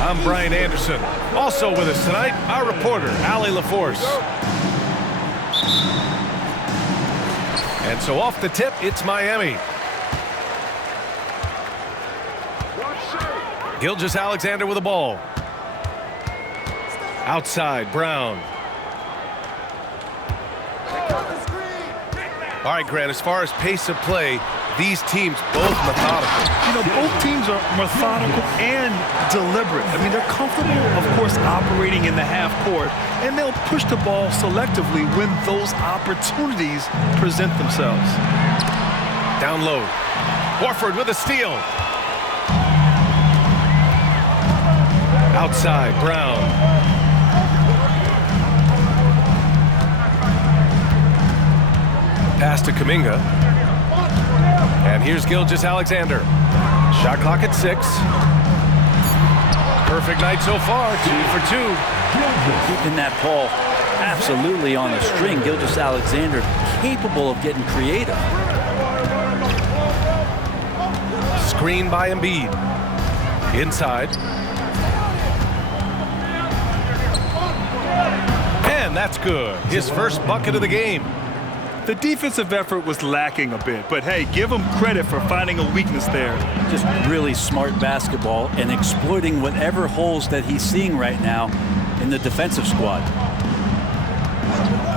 I'm Brian Anderson. Also with us tonight, our reporter, Allie LaForce. And so off the tip, it's Miami. Gilgeous-Alexander with the ball. Outside, Brown. All right, Grant, as far as pace of play, these teams both methodical. You know, both teams are methodical and deliberate. I mean, they're comfortable, of course, operating in the half court, and they'll push the ball selectively when those opportunities present themselves. Down low. Horford with a steal. Outside, Brown. Pass to Kuminga. And here's Gilgeous-Alexander. Shot clock at 6. Perfect night so far, 2 for 2. Keeping that ball absolutely on the string. Gilgeous-Alexander capable of getting creative. Screen by Embiid. Inside. And that's good. His first bucket of the game. The defensive effort was lacking a bit, but hey, give him credit for finding a weakness there. Just really smart basketball and exploiting whatever holes that he's seeing right now in the defensive squad.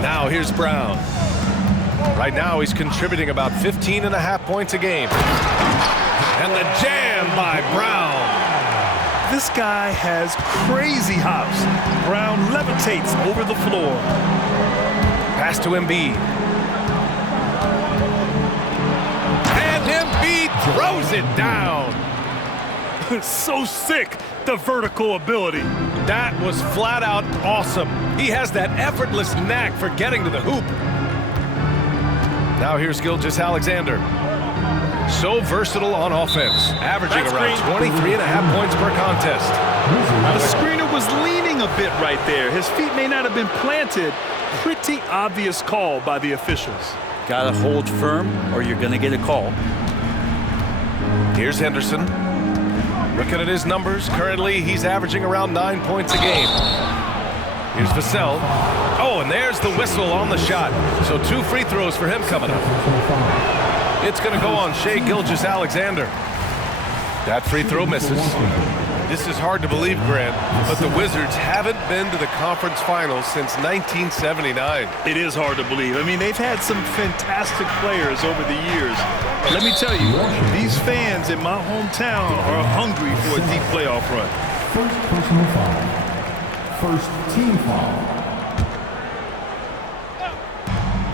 Now here's Brown. Right now he's contributing about 15.5 points a game. And the jam by Brown. This guy has crazy hops. Brown levitates over the floor. Pass to Embiid. Embiid throws it down. So sick, the vertical ability. That was flat out awesome. He has that effortless knack for getting to the hoop. Now here's Gilgeous-Alexander. So versatile on offense, averaging around 23.5 points per contest. The screener was leaning a bit right there. His feet may not have been planted. Pretty obvious call by the officials. Gotta hold firm or you're gonna get a call. Here's Henderson. Looking at his numbers, currently he's averaging around 9 points a game. Here's Vassell. Oh, and there's the whistle on the shot. So 2 free throws for him coming up. It's going to go on Shai Gilgeous-Alexander. That free throw misses. This is hard to believe, Grant, but the Wizards haven't been to the conference finals since 1979. It is hard to believe. I mean, they've had some fantastic players over the years. Let me tell you, these fans in my hometown are hungry for a deep playoff run. First personal foul. First team foul.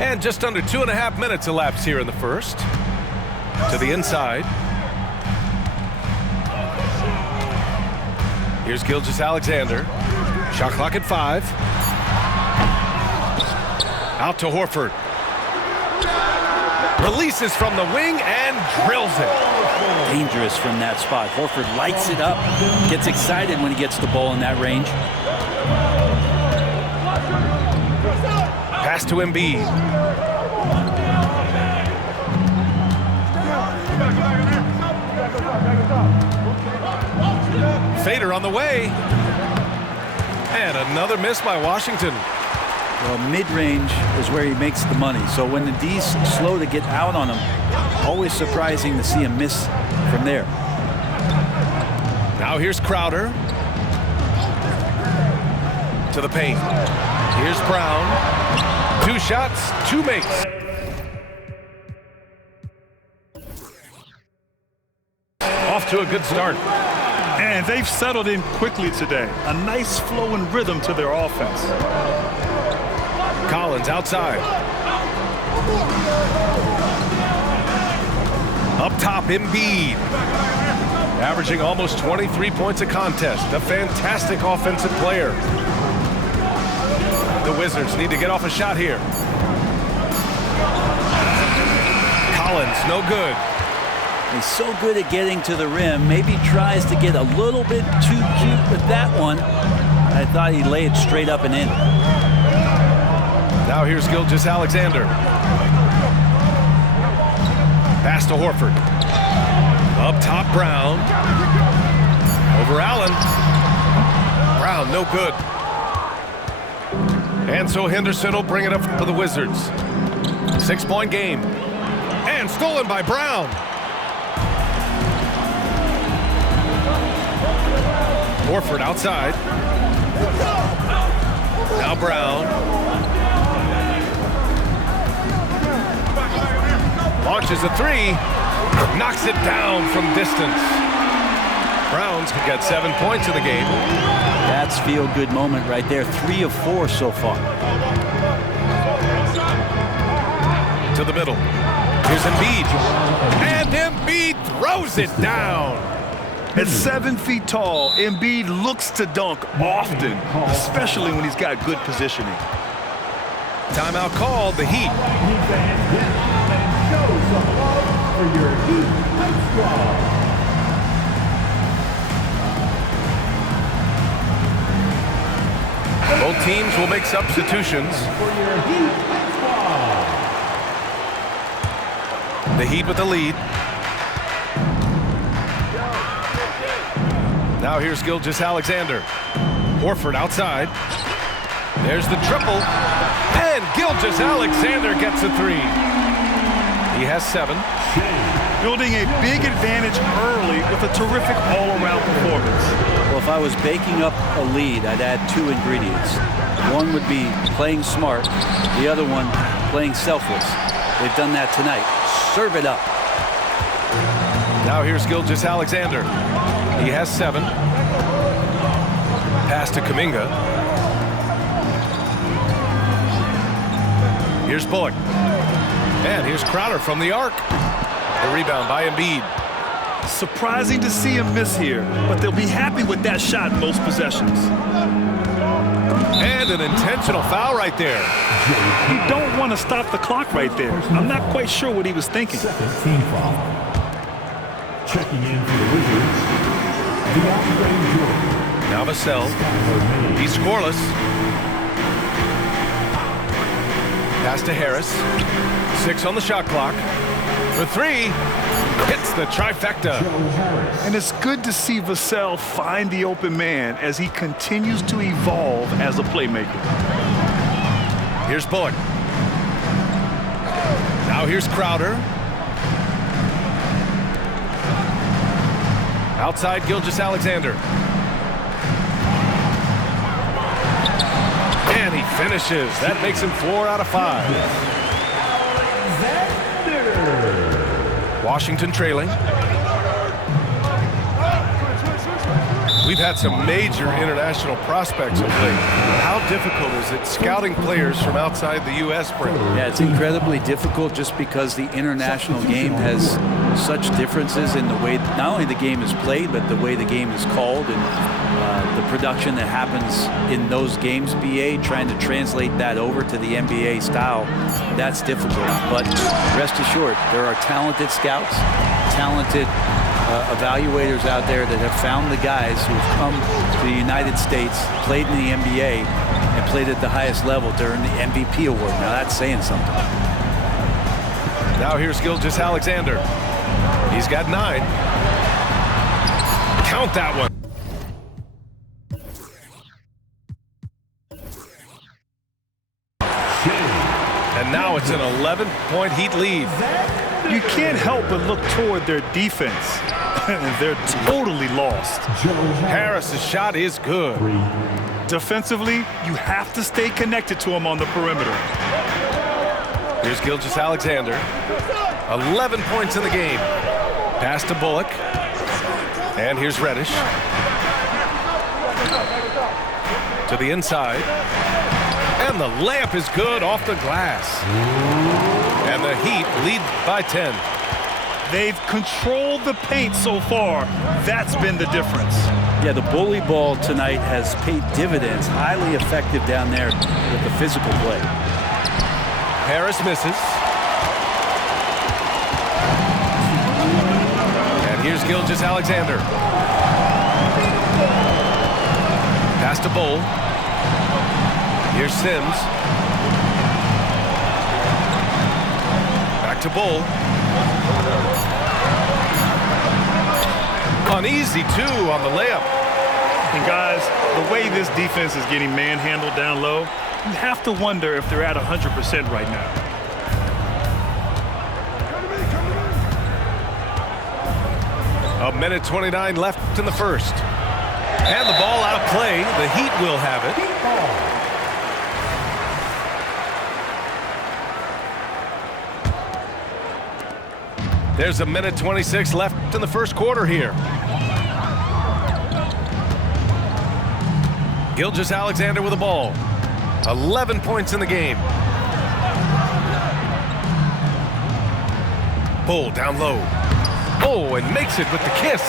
And just under 2.5 minutes elapsed here in the first. To the inside. Here's Gilgeous-Alexander. Shot clock at 5. Out to Horford. Releases from the wing and drills it. Dangerous from that spot. Horford lights it up. Gets excited when he gets the ball in that range. Pass to Embiid. Fader on the way. And another miss by Washington. Well, mid-range is where he makes the money. So when the D's slow to get out on him, always surprising to see him miss from there. Now here's Crowder. To the paint. Here's Brown. 2 shots, 2 makes. Off to a good start. And they've settled in quickly today. A nice flow and rhythm to their offense. Collins outside. Up top, Embiid. Averaging almost 23 points a contest. A fantastic offensive player. The Wizards need to get off a shot here. Collins, no good. He's so good at getting to the rim. Maybe tries to get a little bit too cute with that one. I thought he'd lay it straight up and in. Now here's Gilgeous-Alexander. Pass to Horford. Up top, Brown. Over Allen. no good. And so Henderson will bring it up for the Wizards. 6-point game. And stolen by Brown. Horford outside. Now Brown. Launches a three. Knocks it down from distance. Browns could get 7 points in the game. That's feel-good moment right there. 3 of 4 so far. To the middle. Here's Embiid. And Embiid throws it down. At 7 feet tall, Embiid looks to dunk often, especially when he's got good positioning. Timeout called, the Heat. Show some love for your Heat Hype Squad. Both teams will make substitutions. For your Heat Hype Squad. The Heat with the lead. Now here's Gilgeous-Alexander. Horford outside. There's the triple. And Gilgeous-Alexander gets a three. He has 7. Building a big advantage early with a terrific all-around performance. Well, if I was baking up a lead, I'd add 2 ingredients. One would be playing smart. The other one, playing selfless. They've done that tonight. Serve it up. Now here's Gilgeous-Alexander. He has 7. Pass to Kuminga. Here's Bullock. And here's Crowder from the arc. The rebound by Embiid. Surprising to see him miss here, but they'll be happy with that shot most possessions. And an intentional foul right there. You don't want to stop the clock right there. I'm not quite sure what he was thinking. Second team foul. Checking in for the Wizards, DeAndre Jordan. Now Vassell. He's scoreless. Pass to Harris. 6 on the shot clock. For 3. Hits the trifecta. And it's good to see Vassell find the open man as he continues to evolve as a playmaker. Here's Bullock. Now here's Crowder. Outside Gilgeous-Alexander. And he finishes. That makes him 4 out of 5. Washington trailing. We've had some major international prospects of late. How difficult is it scouting players from outside the U.S., Brent? Yeah, it's incredibly difficult just because the international game has such differences in the way not only the game is played, but the way the game is called and the production that happens in those games, BA, trying to translate that over to the NBA style, that's difficult. But rest assured, there are talented scouts, talented evaluators out there that have found the guys who have come to the United States, played in the NBA, and played at the highest level to earn the MVP award. Now that's saying something. Now here's Gilgeous-Alexander. He's got 9. Count that one. And now it's an 11-point Heat lead. You can't help but look toward their defense. They're totally lost. Harris's shot is good. Defensively, you have to stay connected to him on the perimeter. Here's Gilgeous-Alexander. 11 points in the game. Pass to Bullock. And here's Reddish. To the inside. And the layup is good off the glass. And the Heat lead by 10. They've controlled the paint so far. That's been the difference. Yeah, the bully ball tonight has paid dividends. Highly effective down there with the physical play. Harris misses. And here's Gilgeous-Alexander. Pass to Bull. Here's Sims. Back to Bull. Uneasy 2 on the layup. And guys, the way this defense is getting manhandled down low, you have to wonder if they're at 100% right now. A minute 29 left in the first. And the ball out of play. The Heat will have it. There's a minute 26 left in the first quarter here. Gilgeous-Alexander with the ball. 11 points in the game. Bull down low. Oh, and makes it with the kiss.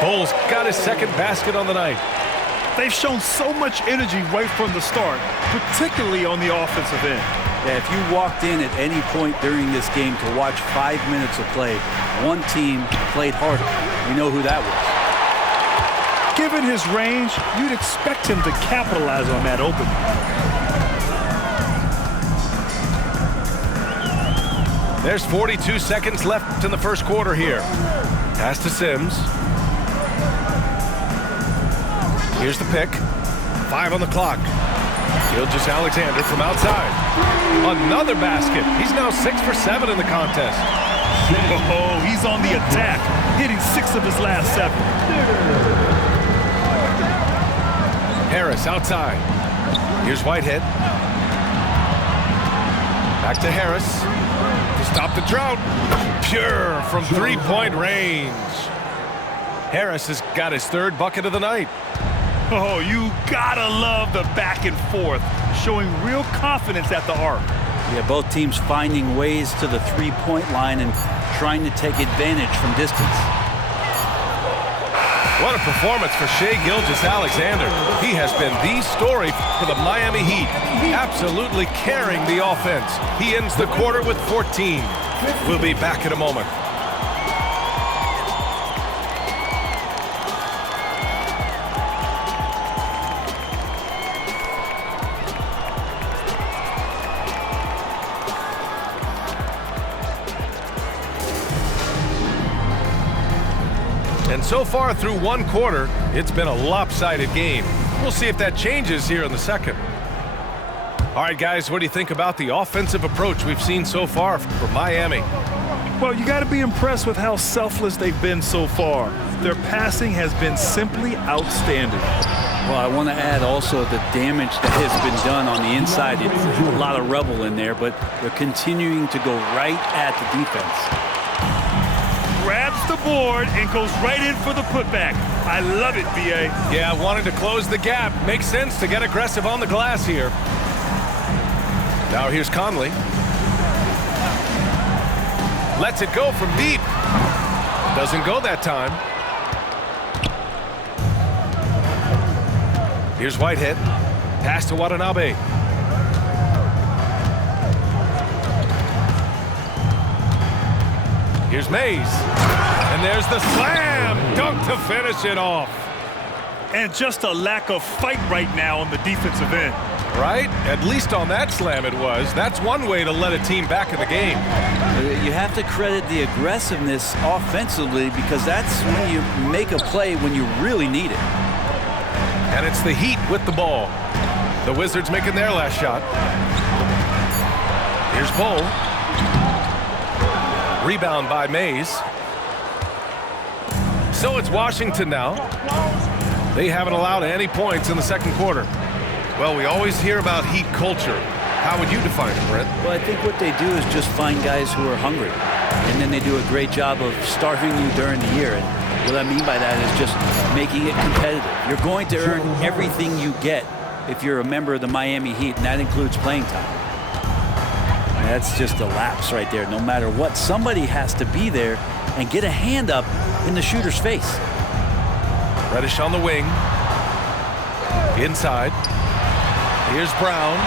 Bull's got his second basket on the night. They've shown so much energy right from the start, particularly on the offensive end. Yeah, if you walked in at any point during this game to watch 5 minutes of play, one team played harder. We know who that was. Given his range, you'd expect him to capitalize on that opening. There's 42 seconds left in the first quarter here. Pass to Sims. Here's the pick. 5 on the clock. Gilgeous-Alexander from outside. Another basket. He's now 6 for 7 in the contest. Oh, he's on the attack, hitting 6 of his last 7. Harris outside. Here's Whitehead. Back to Harris. To stop the drought. Pure from three-point range. Harris has got his third bucket of the night. Oh, you gotta love the back and forth, showing real confidence at the arc. Yeah, both teams finding ways to the three-point line and trying to take advantage from distance. What a performance for Shai Gilgeous-Alexander. He has been the story for the Miami Heat, absolutely carrying the offense. He ends the quarter with 14. We'll be back in a moment. And so far through one quarter, it's been a lopsided game. We'll see if that changes here in the second. All right, guys, what do you think about the offensive approach we've seen so far from Miami? Well, you got to be impressed with how selfless they've been so far. Their passing has been simply outstanding. Well, I want to add also the damage that has been done on the inside. It's a lot of rubble in there, but they're continuing to go right at the defense. Grabs the board and goes right in for the putback. I love it, B.A. Yeah, wanting to close the gap. Makes sense to get aggressive on the glass here. Now here's Conley. Lets it go from deep. Doesn't go that time. Here's Whitehead. Pass to Watanabe. Here's Mays. And there's the slam dunk to finish it off. And just a lack of fight right now on the defensive end. Right? At least on that slam it was. That's one way to let a team back in the game. You have to credit the aggressiveness offensively because that's when you make a play when you really need it. And it's the Heat with the ball. The Wizards making their last shot. Here's Bull. Rebound by Mays. So it's Washington now. They haven't allowed any points in the second quarter. Well, we always hear about Heat culture. How would you define it, Brent? Well, I think what they do is just find guys who are hungry. And then they do a great job of starving you during the year. And what I mean by that is just making it competitive. You're going to earn everything you get if you're a member of the Miami Heat, and that includes playing time. And that's just a lapse right there. No matter what, somebody has to be there and get a hand up in the shooter's face. Reddish on the wing. Inside. Here's Brown.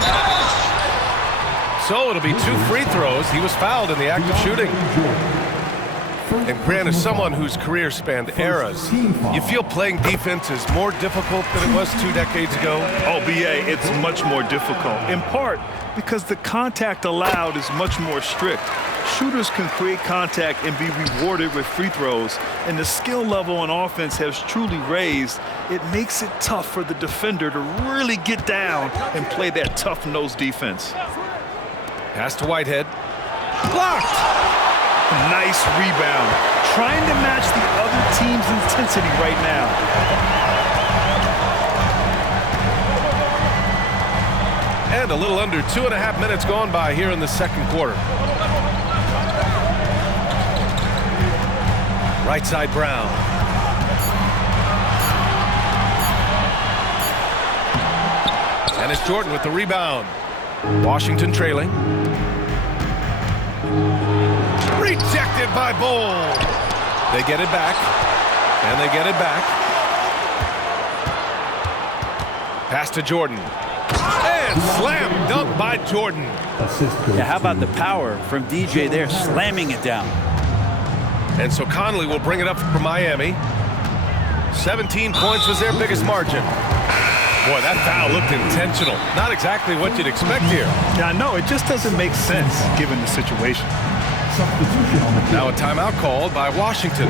So it'll be 2 free throws. He was fouled in the act of shooting. And Grant, as someone whose career spanned eras, you feel playing defense is more difficult than it was 2 decades ago? Oh, BA, it's much more difficult, in part because the contact allowed is much more strict. Shooters can create contact and be rewarded with free throws, and the skill level on offense has truly raised. It makes it tough for the defender to really get down and play that tough-nosed defense. Pass to Whitehead. Blocked! Nice rebound. Trying to match the other team's intensity right now. And a little under 2.5 minutes gone by here in the second quarter. Right side, Brown. And it's Jordan with the rebound. Washington trailing. Rejected by Bol. They get it back. And they get it back. Pass to Jordan. And slam dunk by Jordan. Yeah, how about the power from DJ there, slamming it down. And so Conley will bring it up for Miami. 17 points was their biggest margin. Boy, that foul looked intentional. Not exactly what you'd expect here. Yeah, I know. It just doesn't make sense given the situation. Now a timeout called by Washington.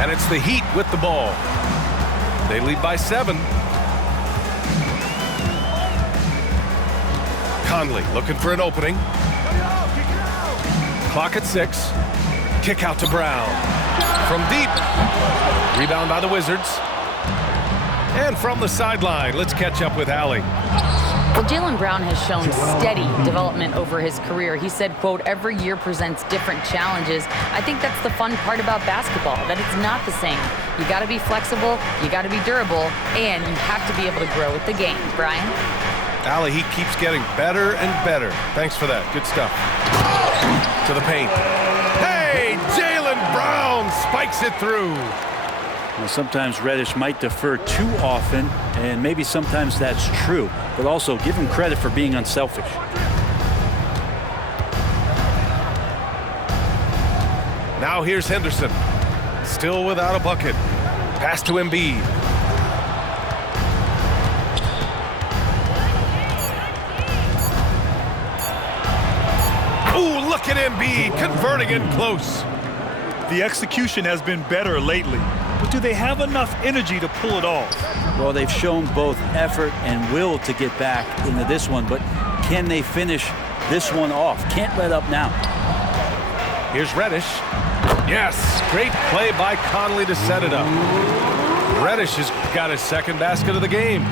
And it's the Heat with the ball. They lead by 7. Conley looking for an opening. Clock at 6. Kick out to Brown. From deep. Rebound by the Wizards. And from the sideline, let's catch up with Allie. Well, Jaylen Brown has shown steady development over his career. He said, quote, every year presents different challenges. I think that's the fun part about basketball, that it's not the same. You got to be flexible, you got to be durable, and you have to be able to grow with the game. Brian? Allie, he keeps getting better and better. Thanks for that. Good stuff. To the paint. Hey, Jaylen Brown spikes it through. Well, sometimes Reddish might defer too often, and maybe sometimes that's true, but also give him credit for being unselfish. Now here's Henderson. Still without a bucket. Pass to Embiid. Ooh, look at Embiid converting it close. The execution has been better lately, but do they have enough energy to pull it off? Well, they've shown both effort and will to get back into this one, but can they finish this one off? Can't let up now. Here's Reddish. Yes, great play by Conley to set it up. Reddish has got his second basket of the game.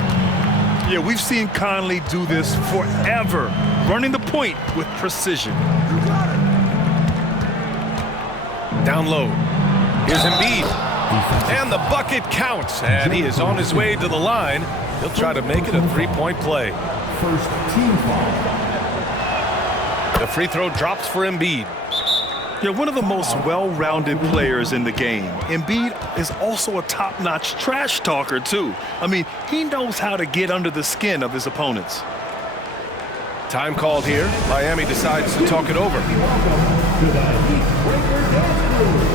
Yeah, we've seen Conley do this forever, running the point with precision. Down low. Here's Embiid. And the bucket counts. And he is on his way to the line. He'll try to make it a three-point play. First team foul. The free throw drops for Embiid. Yeah, one of the most well-rounded players in the game. Embiid is also a top-notch trash talker, too. I mean, he knows how to get under the skin of his opponents. Time called here. Miami decides to talk it over. Welcome to the Heat Breaker Dance Crew.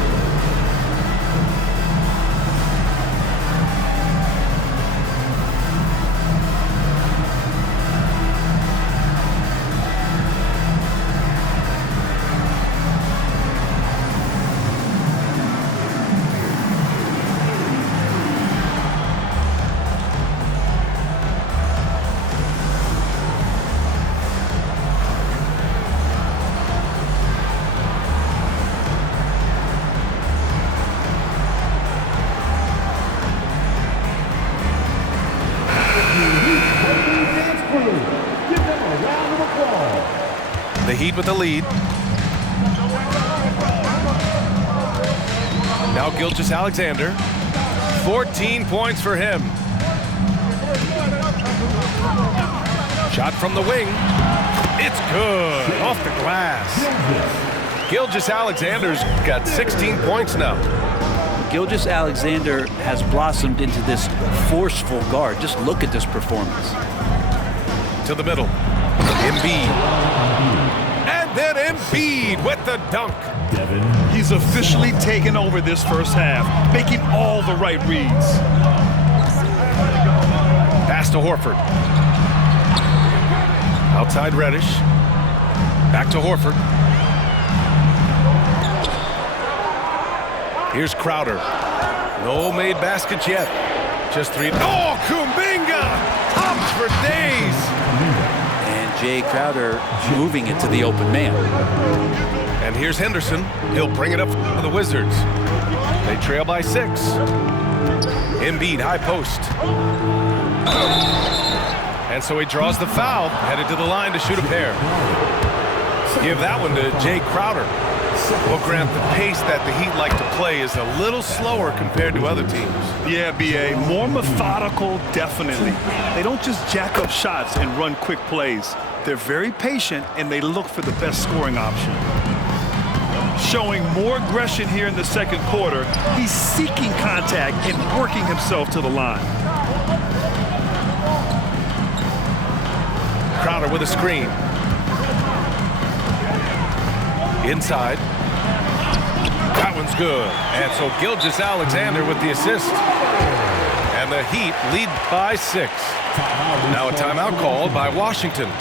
Heat with the lead. Now Gilgeous-Alexander. 14 points for him. Shot from the wing. It's good. Off the glass. Gilgeous-Alexander's got 16 points now. Gilgeous-Alexander has blossomed into this forceful guard. Just look at this performance. To the middle. Embiid. And then Embiid with the dunk. He's officially taken over this first half, making all the right reads. Pass to Horford. Outside Reddish. Back to Horford. Here's Crowder. No made baskets yet. Just three. Oh, Kuminga! Hops for days. And Jay Crowder moving it to the open man. And here's Henderson. He'll bring it up for the Wizards. They trail by 6. Embiid, high post. And so he draws the foul, headed to the line to shoot a pair. Give that one to Jay Crowder. Well, Grant, the pace that the Heat like to play is a little slower compared to other teams. Yeah, B.A., more methodical, definitely. They don't just jack up shots and run quick plays. They're very patient, and they look for the best scoring option. Showing more aggression here in the second quarter. He's seeking contact and working himself to the line. Crowder with a screen. Inside. That one's good. And so Gilgeous-Alexander with the assist. And the Heat lead by 6. Now a timeout called by Washington.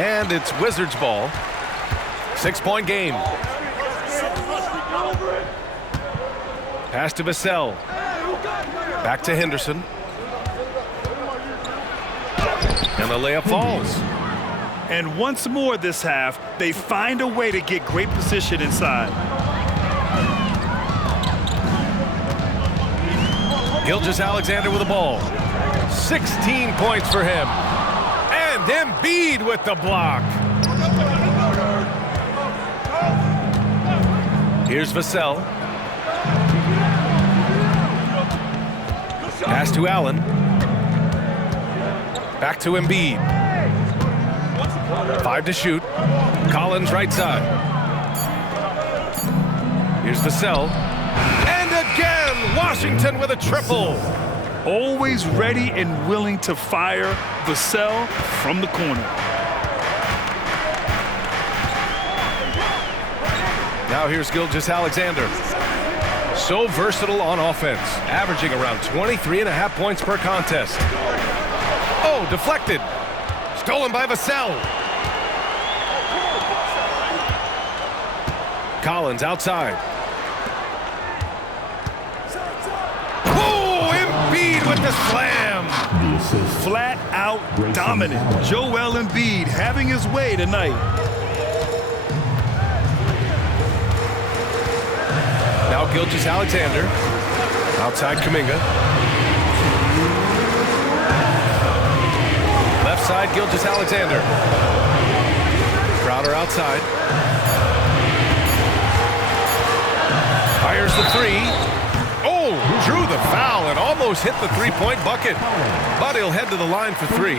And it's Wizards ball. 6-point game. Pass to Vassell. Back to Henderson. And the layup falls. And once more this half, they find a way to get great position inside. Gilgeous-Alexander with the ball. 16 points for him. And Embiid with the block. Here's Vassell. Pass to Allen. Back to Embiid. 5 to shoot. Collins right side. Here's Vassell. And again, Washington with a triple. Always ready and willing to fire. Vassell from the corner. Now here's Gilgeous-Alexander. So versatile on offense, averaging around 23.5 points per contest. Oh, deflected. Stolen by Vassell. Collins outside. Oh, Embiid with the slam. Flat out dominant. Joel Embiid having his way tonight. Now Gilgeous-Alexander. Outside Kuminga. Left side Gilgeous-Alexander. Crowder outside. Fires the three. Oh, drew the foul and almost hit the three-point bucket. But he'll head to the line for 3.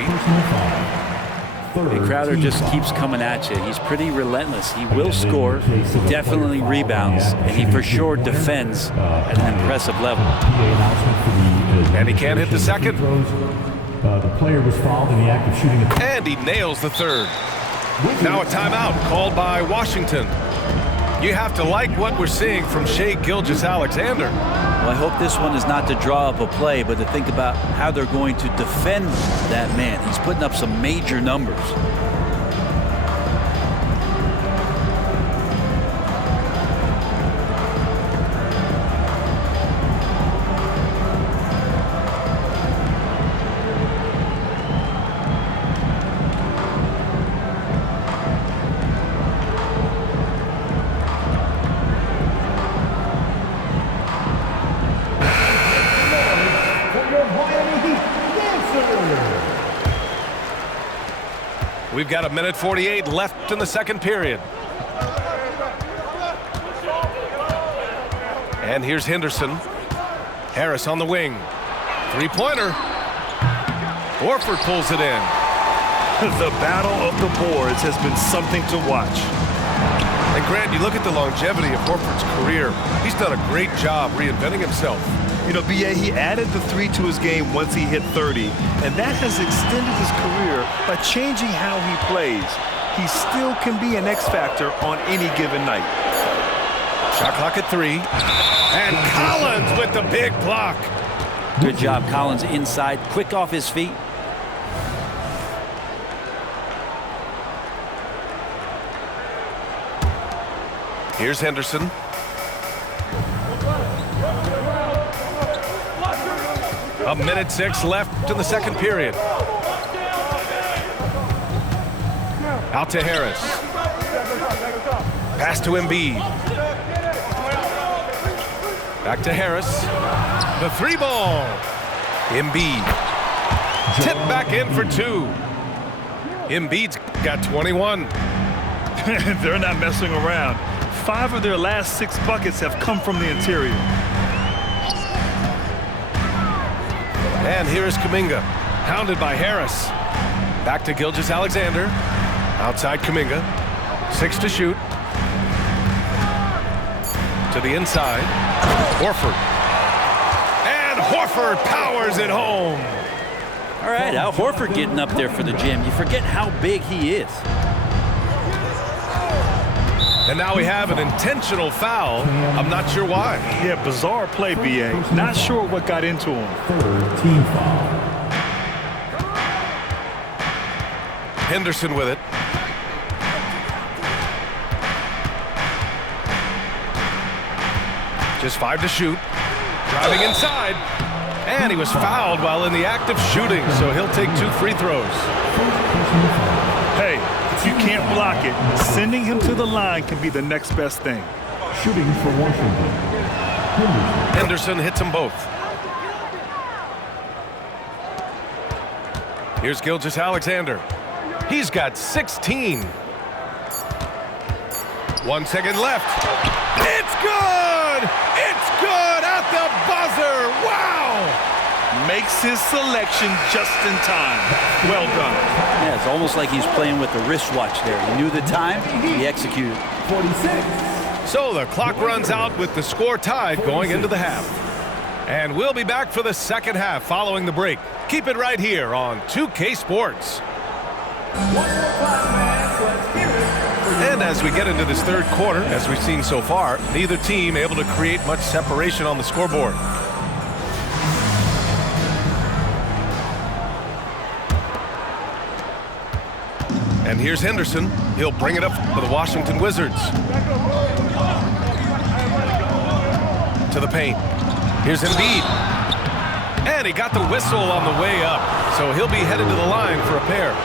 Hey, Crowder just keeps coming at you. He's pretty relentless. He will score, definitely rebounds, and he for sure defends at an impressive level. And he can't hit the second. The player was fouled in the act of shooting And he nails the third. Now a timeout called by Washington. You have to like what we're seeing from Shai Gilgeous-Alexander. Well, I hope this one is not to draw up a play, but to think about how they're going to defend that man. He's putting up some major numbers. We've got 1:48 left in the second period. And here's Henderson. Harris on the wing. Three-pointer. Horford pulls it in. The battle of the boards has been something to watch. And Grant, you look at the longevity of Horford's career. He's done a great job reinventing himself. You know, B.A., he added the 3 to his game once he hit 30, and that has extended his career by changing how he plays. He still can be an X factor on any given night. Shot clock at 3. And Collins with the big block. Good job, Collins inside, quick off his feet. Here's Henderson. A 1:06 left in the second period. Out to Harris. Pass to Embiid. Back to Harris. The 3-ball. Embiid. Tipped back in for 2. Embiid's got 21. They're not messing around. 5 of their last 6 buckets have come from the interior. And here is Kuminga, hounded by Harris. Back to Gilgeous-Alexander. Outside Kuminga. 6 to shoot. To the inside. Horford. And Horford powers it home. All right, Al Horford getting up there for the jam. You forget how big he is. And now we have an intentional foul. I'm not sure why. Yeah, bizarre play, B.A. Not sure what got into him. Third team foul. Henderson with it. Just 5 to shoot. Driving inside. And he was fouled while in the act of shooting, so he'll take 2 free throws. Hey, if you can't block it, sending him to the line can be the next best thing. Shooting for Washington. Henderson hits them both. Here's Gilgeous-Alexander. He's got 16. 1 second left. It's good! It's good at the buzzer! Wow! Makes his selection just in time. Well done. Yeah, it's almost like he's playing with the wristwatch there. He knew the time, he executed. 46. So the clock runs out with the score tied going into the half. And we'll be back for the second half following the break. Keep it right here on 2K Sports. And as we get into this third quarter, as we've seen so far, neither team able to create much separation on the scoreboard. And here's Henderson. He'll bring it up for the Washington Wizards. To the paint. Here's Embiid. And he got the whistle on the way up. So he'll be headed to the line for a pair.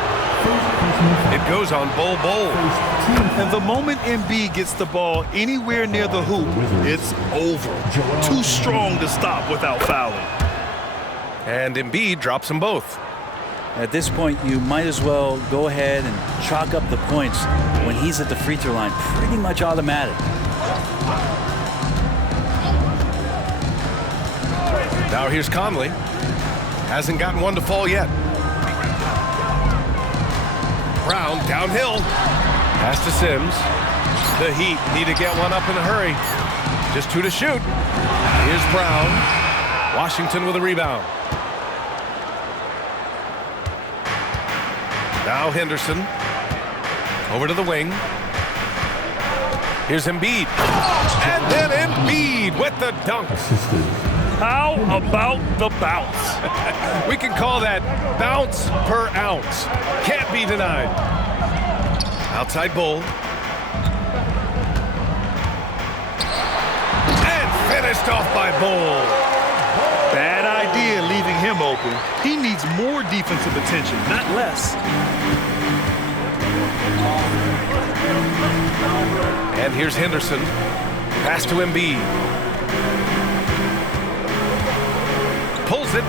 It goes on Bol Bol. And the moment Embiid gets the ball anywhere near the hoop, it's over. Too strong to stop without fouling. And Embiid drops them both. At this point, you might as well go ahead and chalk up the points when he's at the free throw line. Pretty much automatic. Now here's Conley. Hasn't gotten one to fall yet. Brown downhill. Pass to Sims. The Heat need to get one up in a hurry. Just 2 to shoot. Here's Brown. Washington with a rebound. Now Henderson. Over to the wing. Here's Embiid. And then Embiid with the dunk. Assisted. How about the bounce? We can call that bounce per ounce. Can't be denied. Outside Bull. And finished off by Bull. Bad idea leaving him open. He needs more defensive attention, not less. And here's Henderson. Pass to Embiid. Pulls it.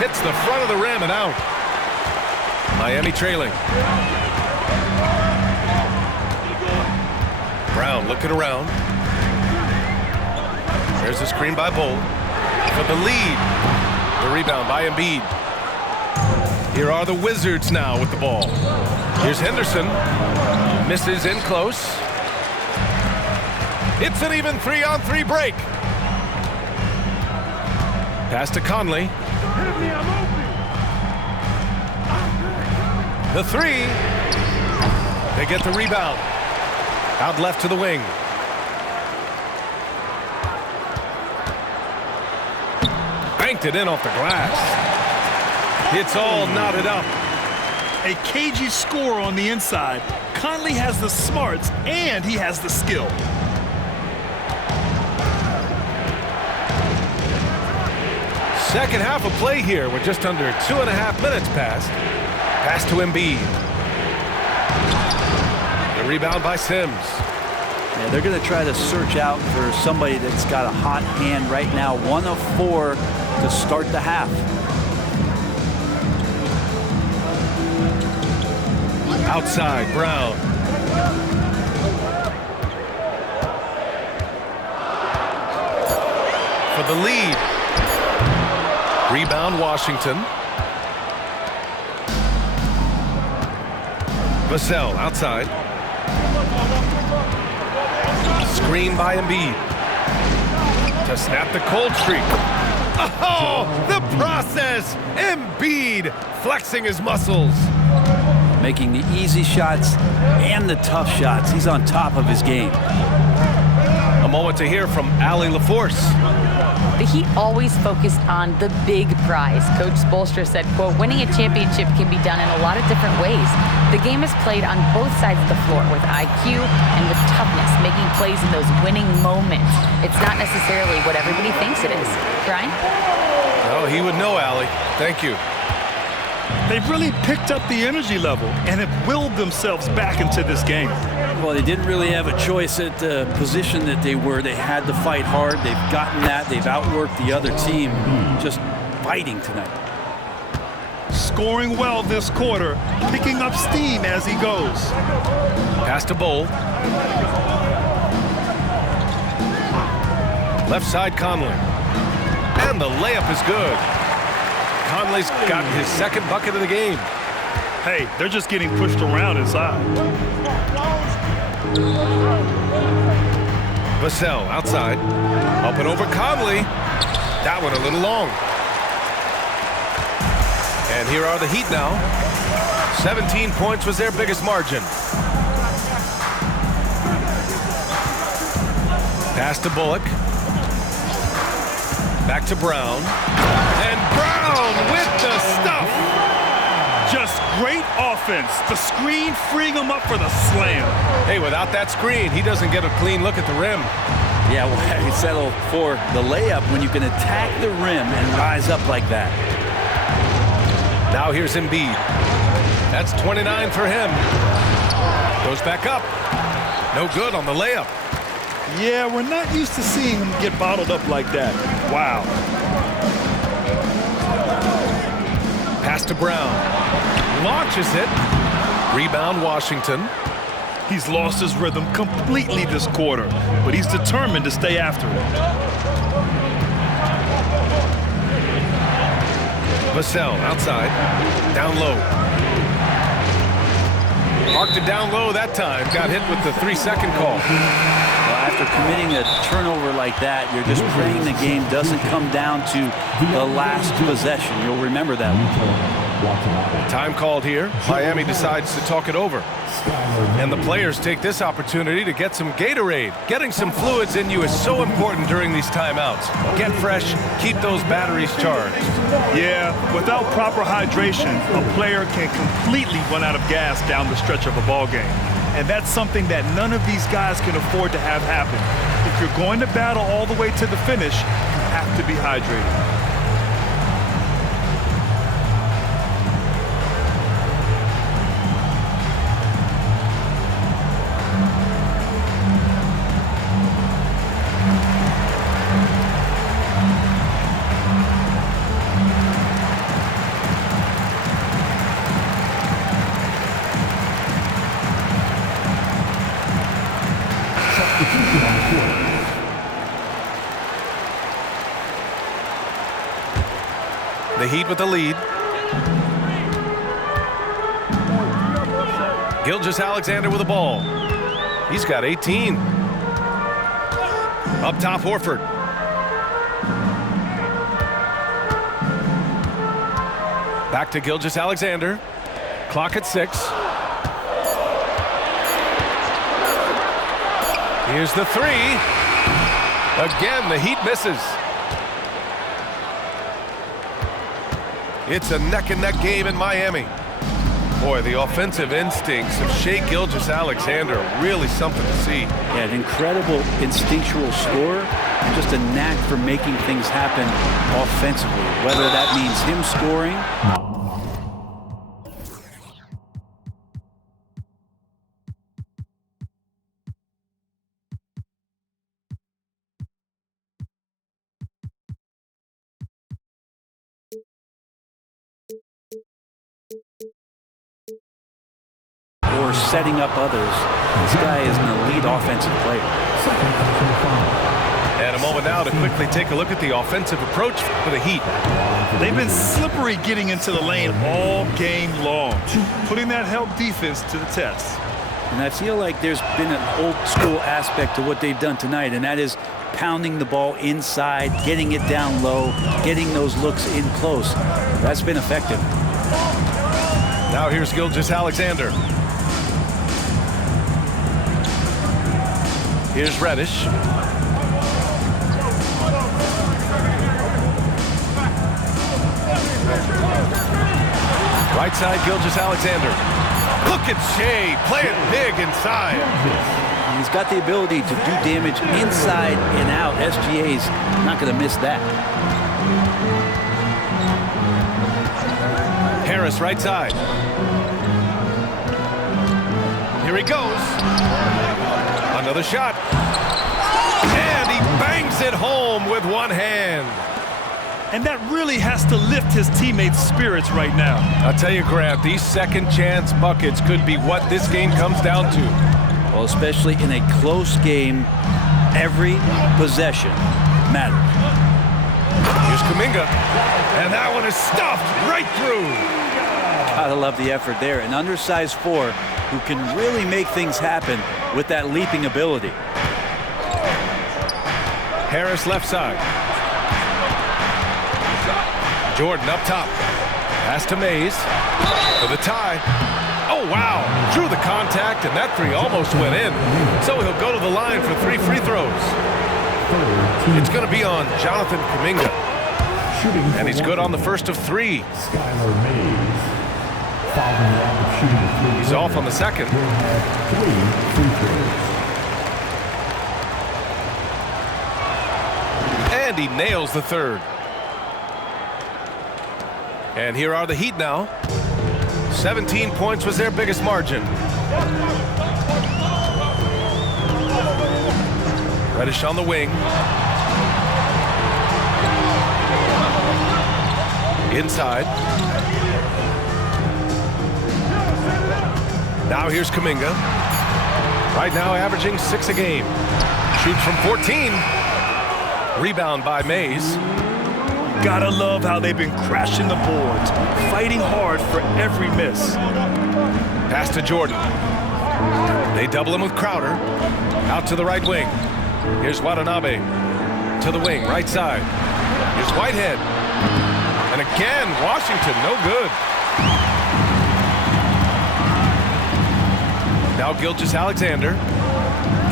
Hits the front of the rim and out. Miami trailing. Brown looking around. There's a screen by Bull. For the lead. The rebound by Embiid. Here are the Wizards now with the ball. Here's Henderson. Misses in close. It's an even 3-on-3 break. Pass to Conley. The three. They get the rebound. Out left to the wing. Banked it in off the glass. It's all knotted up. A cagey score on the inside. Conley has the smarts and he has the skill. Second half of play here with just under 2.5 minutes passed. Pass to Embiid. The rebound by Sims. Yeah, they're going to try to search out for somebody that's got a hot hand right now. 1 of 4 to start the half. Outside, Brown. For the lead. Rebound, Washington. Vassell outside. Screen by Embiid. To snap the cold streak. Oh, the process! Embiid flexing his muscles. Making the easy shots and the tough shots. He's on top of his game. A moment to hear from Allie LaForce. The Heat always focused on the big prize. Coach Spoelstra said, quote, winning a championship can be done in a lot of different ways. The game is played on both sides of the floor with IQ and with toughness, making plays in those winning moments. It's not necessarily what everybody thinks it is. Brian? Oh, he would know, Allie. Thank you. They've really picked up the energy level and have willed themselves back into this game. Well, they didn't really have a choice at the position that they were. They had to fight hard. They've gotten that. They've outworked the other team. Just fighting tonight. Scoring well this quarter, picking up steam as he goes. Pass to Bull. Left side, Conley. And the layup is good. Conley's got his second bucket of the game. Hey, they're just getting pushed around inside. Vassell outside. Up and over Conley. That one a little long. And here are the Heat now. 17 points was their biggest margin. Pass to Bullock. Back to Brown. And Brown with the stuff. Just great offense. The screen freeing him up for the slam. Hey, without that screen, he doesn't get a clean look at the rim. Yeah, well, you settle for the layup when you can attack the rim and rise up like that. Now here's Embiid. That's 29 for him. Goes back up. No good on the layup. Yeah, we're not used to seeing him get bottled up like that. Wow. Pass to Brown. Launches it. Rebound, Washington. He's lost his rhythm completely this quarter, but he's determined to stay after it. Vassell outside. Down low. Parked it down low that time. Got hit with the 3-second call. Well, after committing a turnover like that, you're just praying the game doesn't come down to the last possession. You'll remember that. Watanabe. Time called here. Miami decides to talk it over. And the players take this opportunity to get some Gatorade. Getting some fluids in you is so important during these timeouts. Get fresh, keep those batteries charged. Yeah, without proper hydration, a player can completely run out of gas down the stretch of a ball game. And that's something that none of these guys can afford to have happen. If you're going to battle all the way to the finish, you have to be hydrated. The Heat with the lead. Gilgeous-Alexander with the ball. He's got 18. Up top, Horford. Back to Gilgeous-Alexander. Clock at 6. Here's the 3. Again, the Heat misses. It's a neck-and-neck game in Miami. Boy, the offensive instincts of Shai Gilgeous-Alexander, really something to see. Yeah, an incredible instinctual scorer, and just a knack for making things happen offensively, whether that means him scoring. Or setting up others. This guy is an elite offensive player. And a moment now to quickly take a look at the offensive approach for the Heat. They've been slippery getting into the lane all game long, putting that help defense to the test. And I feel like there's been an old school aspect to what they've done tonight, and that is pounding the ball inside, getting it down low, getting those looks in close. That's been effective. Now here's Gilgeous-Alexander. Here's Reddish. Right side, Gilgeous-Alexander. Look at Shai playing big inside. He's got the ability to do damage inside and out. SGA's not going to miss that. Harris, right side. Here he goes. Another shot. And he bangs it home with one hand. And that really has to lift his teammates' spirits right now. I'll tell you, Grant, these second chance buckets could be what this game comes down to. Well, especially in a close game, every possession matters. Here's Kuminga. And that one is stuffed right through. Gotta love the effort there. An undersized 4 who can really make things happen with that leaping ability. Harris left side. Jordan up top. Pass to Mays for the tie. Oh, wow. Drew the contact, and that 3 almost went in. So he'll go to the line for 3 free throws. It's going to be on Jonathan Kuminga. And he's good on the first of 3. Skylar Mays. Following the round of shooting the 3. He's off on the second. Will have 3 free throws. And he nails the 3rd. And here are the Heat now. 17 points was their biggest margin. Reddish on the wing. Inside. Now here's Kuminga. Right now averaging 6 a game. Shoots from 14. Rebound by Mays. Gotta love how they've been crashing the boards, fighting hard for every miss. Pass to Jordan. They double him with Crowder. Out to the right wing. Here's Watanabe. To the wing, right side. Here's Whitehead. And again, Washington, no good. Now Gilgeous-Alexander.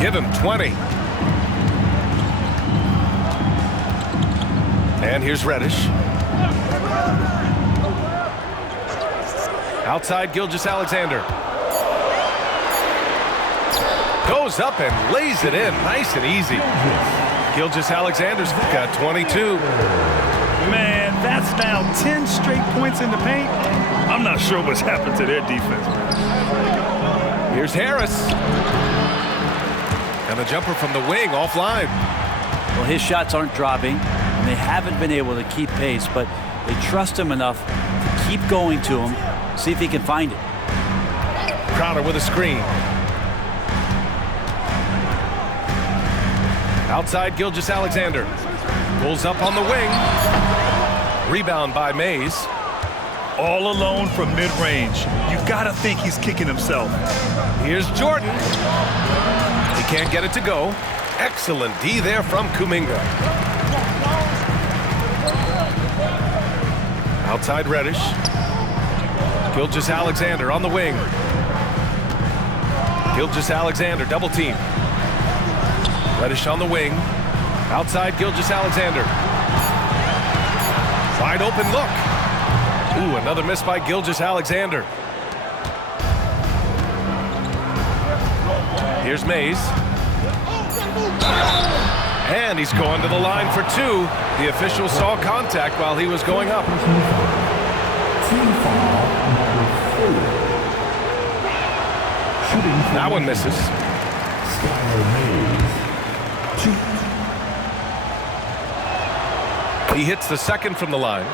Give him 20. And here's Reddish. Outside Gilgeous-Alexander. Goes up and lays it in. Nice and easy. Gilgeous-Alexander's got 22. Man, that's now 10 straight points in the paint. I'm not sure what's happened to their defense, man. Here's Harris. And the jumper from the wing offline. Well, his shots aren't dropping, and they haven't been able to keep pace, but they trust him enough to keep going to him, see if he can find it. Crowder with a screen. Outside Gilgeous-Alexander. Pulls up on the wing. Rebound by Mays. All alone from mid-range. You've got to think he's kicking himself. Here's Jordan. He can't get it to go. Excellent D there from Kuminga. Outside Reddish. Gilgeous-Alexander on the wing. Gilgeous-Alexander double team. Reddish on the wing. Outside Gilgeous-Alexander. Wide open look. Ooh, another miss by Gilgeous-Alexander. Here's Mays. And he's going to the line for two. The official saw contact while he was going up. Team foul number 4. Shooting for That one misses. Skylar Mays. 2. He hits the second from the line.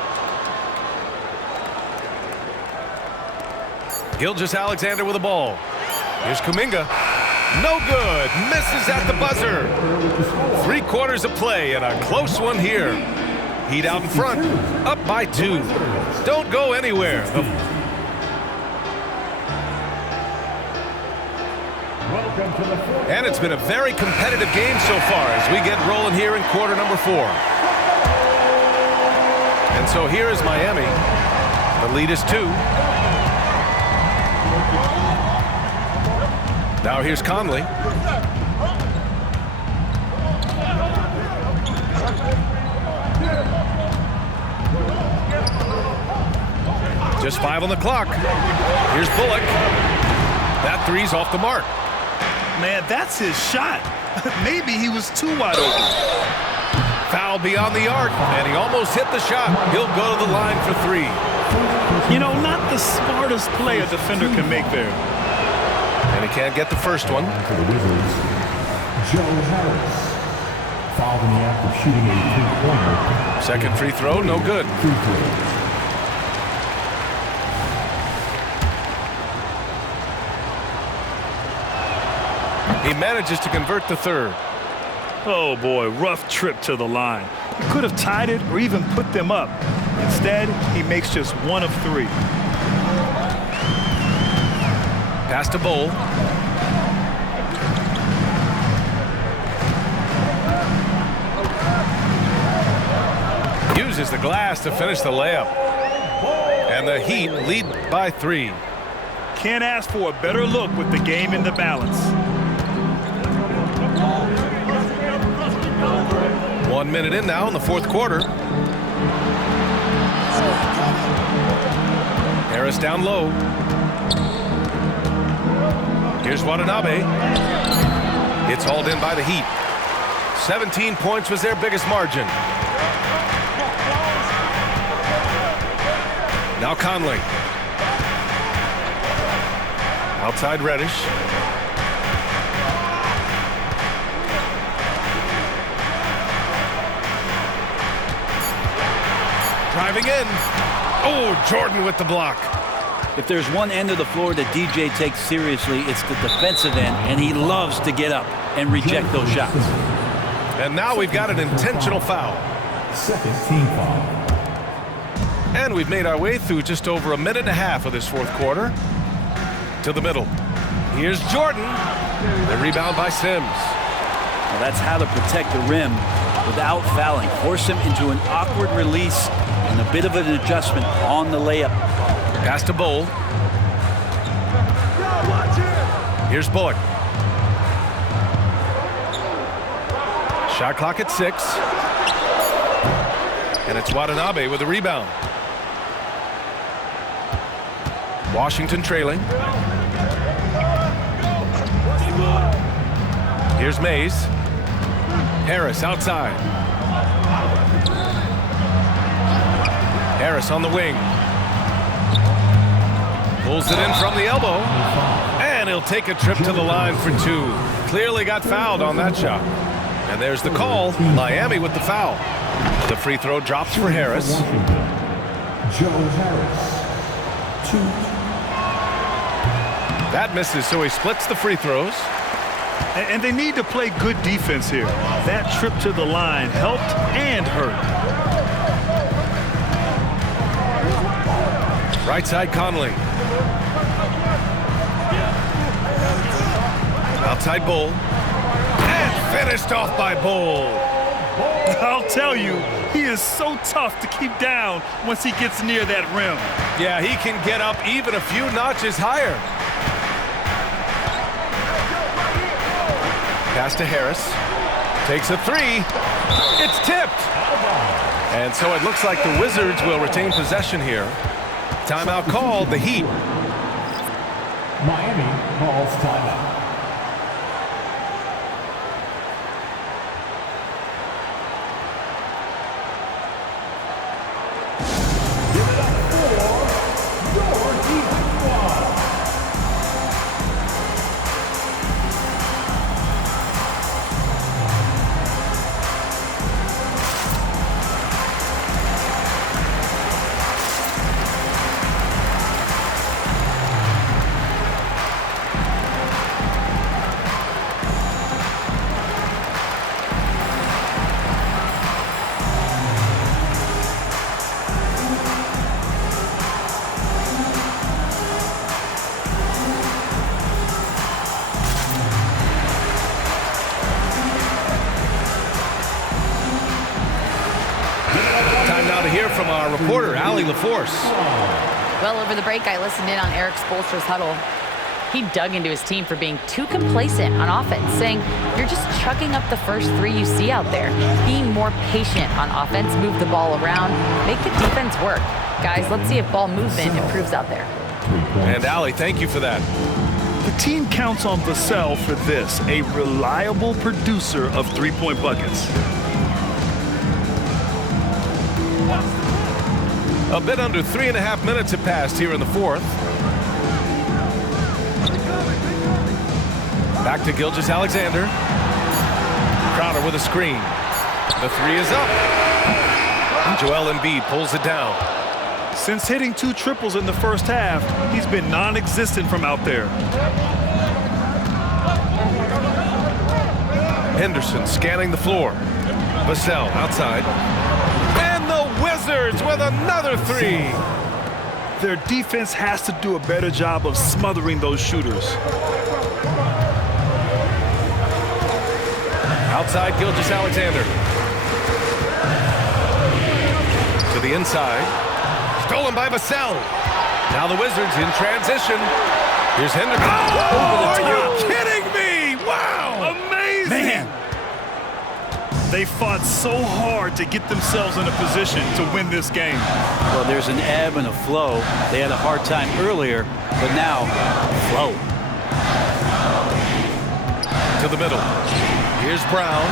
Gilgeous-Alexander with the ball. Here's Kuminga. No good. Misses at the buzzer. 3/4 of play and a close one here. Heat out in front. Up by 2. Don't go anywhere. And it's been a very competitive game so far as we get rolling here in quarter number 4. And so here is Miami. The lead is 2. Now here's Conley. Just 5 on the clock. Here's Bullock. That three's off the mark. Man, that's his shot. Maybe he was too wide open. Foul beyond the arc, and he almost hit the shot. He'll go to the line for 3. You know, not the smartest play a defender can make there. And he can't get the first one. For the Wizards, Joe Harris. Fouled in the act of shooting a three-pointer. Second free throw, no good. Free throws. He manages to convert the third. Oh boy, rough trip to the line. He could have tied it or even put them up. Instead, he makes just 1 of 3. Pass to Bull. Uses the glass to finish the layup. And the Heat lead by 3. Can't ask for a better look with the game in the balance. 1 minute in now in the 4th quarter. Harris down low. Here's Watanabe. It's hauled in by the Heat. 17 points was their biggest margin. Now Conley. Outside Reddish. Driving in. Oh, Jordan with the block. If there's one end of the floor that DJ takes seriously, it's the defensive end, and he loves to get up and reject those shots. And now we've got an intentional foul. Second team foul. And we've made our way through just over a minute and a half of this 4th quarter. To the middle. Here's Jordan. The rebound by Sims. Well, that's how to protect the rim without fouling. Force him into an awkward release and a bit of an adjustment on the layup. Pass to Bull. Here's Bullock. Shot clock at 6. And it's Watanabe with a rebound. Washington trailing. Here's Mays. Harris outside. Harris on the wing. Pulls it in from the elbow. And he'll take a trip to the line for 2. Clearly got fouled on that shot. And there's the call. Miami with the foul. The free throw drops for Harris. Joe Harris. 2. That misses, so he splits the free throws. And they need to play good defense here. That trip to the line helped and hurt. Right side, Conley. Outside, Bull. And finished off by Bull. I'll tell you, he is so tough to keep down once he gets near that rim. Yeah, he can get up even a few notches higher. Pass to Harris. Takes a 3. It's tipped. And so it looks like the Wizards will retain possession here. Timeout called, the Heat. Miami calls timeout. Give it up for your defense squad. From our reporter, Allie LaForce. Well, over the break, I listened in on Eric Spoelstra's huddle. He dug into his team for being too complacent on offense, saying, you're just chucking up the first 3 you see out there. Being more patient on offense, move the ball around, make the defense work. Guys, let's see if ball movement improves out there. And Allie, thank you for that. The team counts on Vassell for this, a reliable producer of three-point buckets. A bit under 3.5 minutes have passed here in the 4th. Back to Gilgeous-Alexander. Crowder with a screen. The 3 is up. And Joel Embiid pulls it down. Since hitting 2 triples in the first half, he's been non-existent from out there. Henderson scanning the floor. Vassell outside. And the Wizards with another 3. Their defense has to do a better job of smothering those shooters. Outside Gilgeous-Alexander. To the inside. Stolen by Vassell. Now the Wizards in transition. Here's Henderson. Oh, are you kidding me? Wow. Amazing. Man. They fought so hard to get themselves in a position to win this game. Well, there's an ebb and a flow. They had a hard time earlier, but now, flow. To the middle. Here's Brown.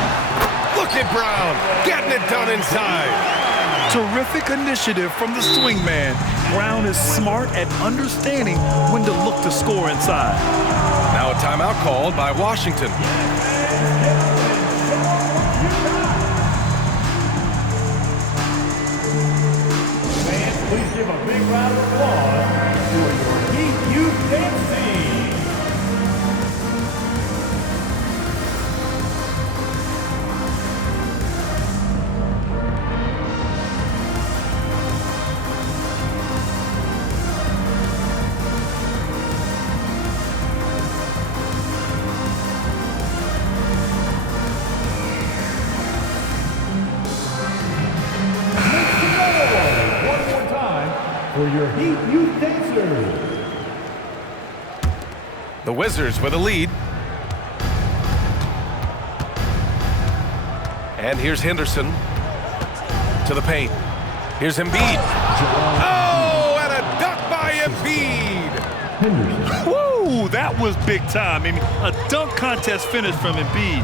Look at Brown getting it done inside. Terrific initiative from the swing man. Brown is smart at understanding when to look to score inside. Now a timeout called by Washington. Fans, please give a big round of applause for your Heat Youth Dance Team. For your Heat Youth Dancers. The Wizards with a lead. And here's Henderson to the paint. Here's Embiid. Oh, and a dunk by Embiid. Henderson. Woo, that was big time. I mean, a dunk contest finish from Embiid.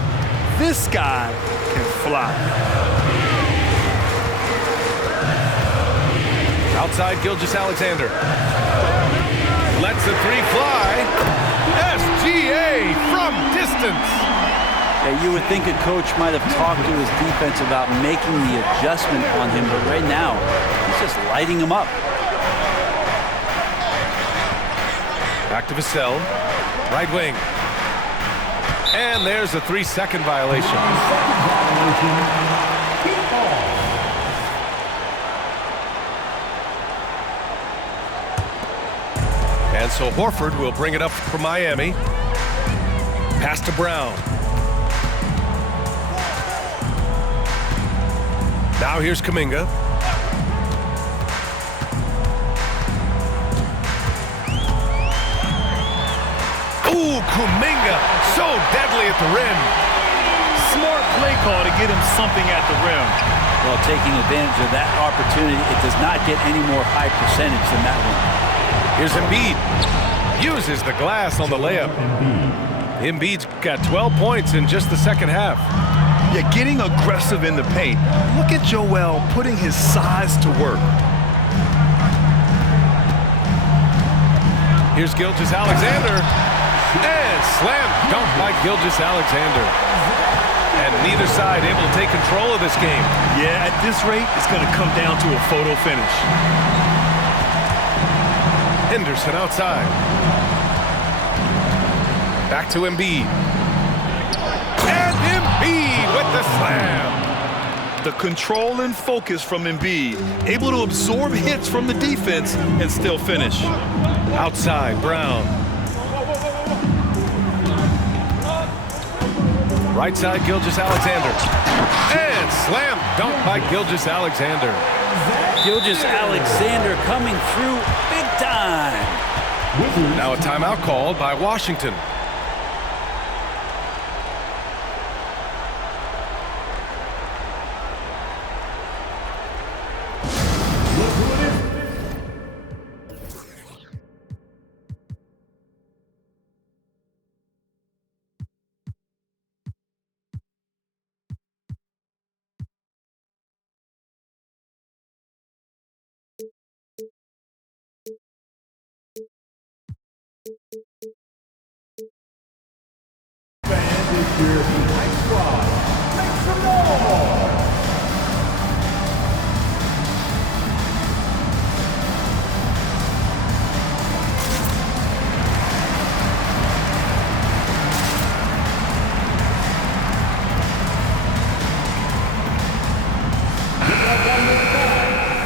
This guy can fly. Outside Gilgeous-Alexander. Lets the three fly. SGA from distance. Yeah, you would think a coach might have talked to his defense about making the adjustment on him, but right now, he's just lighting him up. Back to Vassell. Right wing. And there's a 3-second violation. And so Horford will bring it up for Miami. Pass to Brown. Now here's Kuminga. Ooh, Kuminga, so deadly at the rim. Smart play call to get him something at the rim. Well, taking advantage of that opportunity, it does not get any more high percentage than that one. Here's Embiid. Uses the glass on the layup. Embiid's got 12 points in just the second half. Yeah, getting aggressive in the paint. Look at Joel putting his size to work. Here's Gilgeous-Alexander. And slam dunk by Gilgeous-Alexander. And neither side able to take control of this game. Yeah, at this rate, it's going to come down to a photo finish. Henderson outside. Back to Embiid. And Embiid with the slam. The control and focus from Embiid, able to absorb hits from the defense and still finish. Outside, Brown. Right side, Gilgeous-Alexander. And slam dunk by Gilgeous-Alexander. Gilgeous-Alexander coming through big time. Now a timeout called by Washington.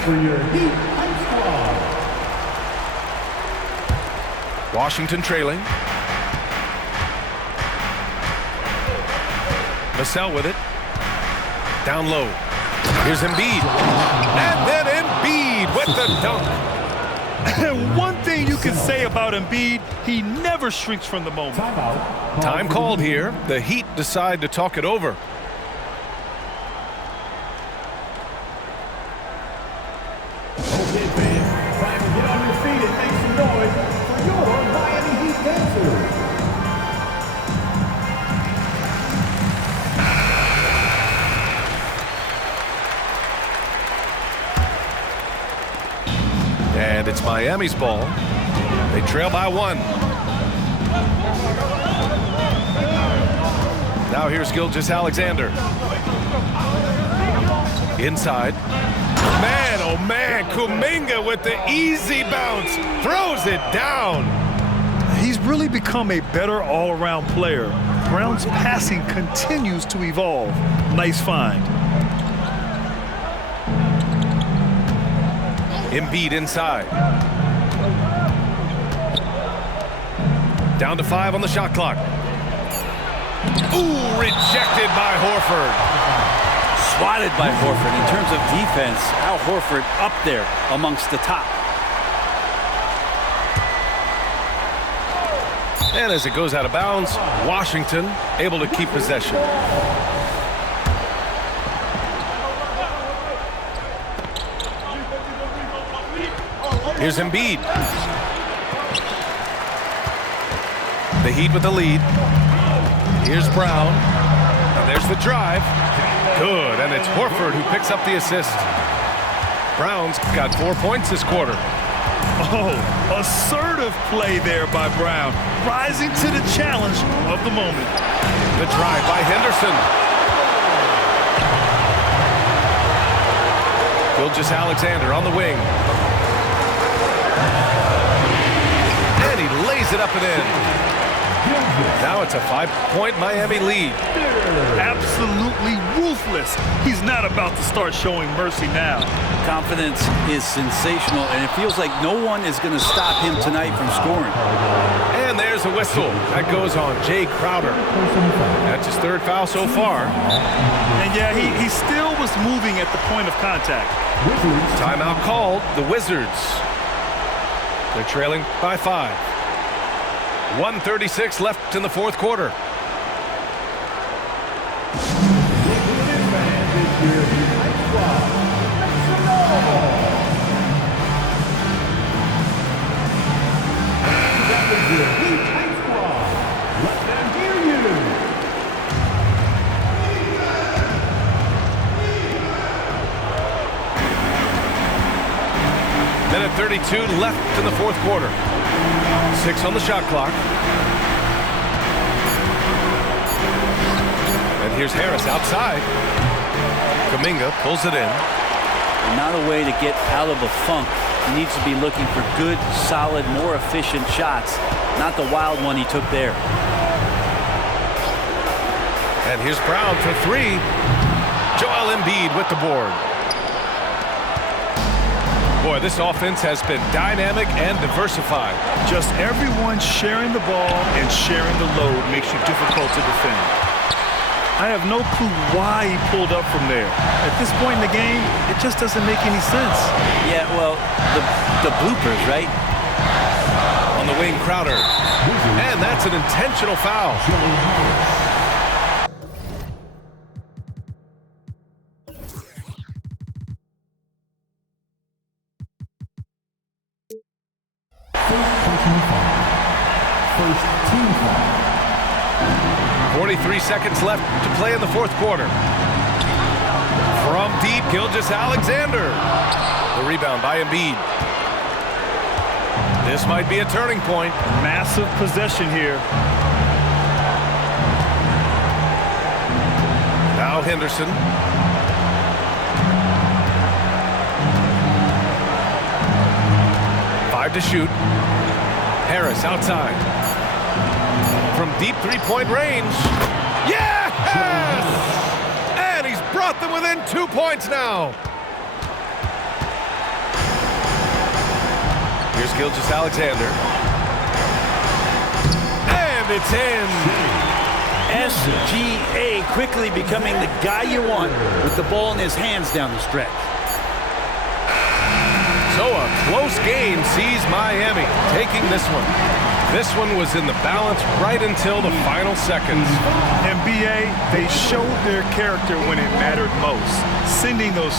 For your Heat Hype Squad. Washington trailing. Vassell with it. Down low. Here's Embiid. And then Embiid with the dunk. And one thing you can say about Embiid, he never shrinks from the moment. Timeout. Time called here. The Heat decide to talk it over. Okay, fans, time to get on your feet and make some noise for your Miami Heat dancers. And it's Miami's ball. They trail by 1. Now here's Gilgeous-Alexander. Inside. Man, oh man, Kuminga with the easy bounce. Throws it down. He's really become a better all-around player. Brown's passing continues to evolve. Nice find. Embiid inside. Down to 5 on the shot clock. Ooh, rejected by Horford. Swatted by Horford. In terms of defense, Al Horford up there amongst the top. And as it goes out of bounds, Washington able to keep possession. Here's Embiid. The Heat with the lead. Here's Brown. And there's the drive. Good, and it's Horford who picks up the assist. Brown's got 4 points this quarter. Oh, assertive play there by Brown, rising to the challenge of the moment. The drive by Henderson. Gilgeous-Alexander on the wing. And he lays it up and in. Now it's a 5-point Miami lead. Absolutely ruthless. He's not about to start showing mercy now. Confidence is sensational, and it feels like no one is going to stop him tonight from scoring. And there's a whistle. That goes on Jay Crowder. That's his 3rd foul so far. And yeah, he still was moving at the point of contact. Timeout called. The Wizards. They're trailing by 5. 1:36 left in the 4th quarter. Minute 32 left in the 4th quarter. 6 on the shot clock. And here's Harris outside. Kuminga pulls it in. Not a way to get out of a funk. He needs to be looking for good, solid, more efficient shots, not the wild one he took there. And here's Brown for 3. Joel Embiid with the board. Boy, this offense has been dynamic and diversified. Just everyone sharing the ball and sharing the load makes you difficult to defend. I have no clue why he pulled up from there. At this point in the game, it just doesn't make any sense. Yeah, well, the bloopers, right? On the wing, Crowder. And that's an intentional foul. First team foul. 43 seconds left to play in the 4th quarter. From deep, Gilgeous-Alexander. The rebound by Embiid. This might be a turning point. Massive possession here. Now Henderson. Five to shoot. Harris outside. From deep 3-point range. Yes! And he's brought them within 2 points now. Here's Gilgeous-Alexander. And it's in. SGA quickly becoming the guy you want with the ball in his hands down the stretch. So a close game sees Miami taking this one. This one was in the balance right until the final seconds. NBA, they showed their character when it mattered most, sending those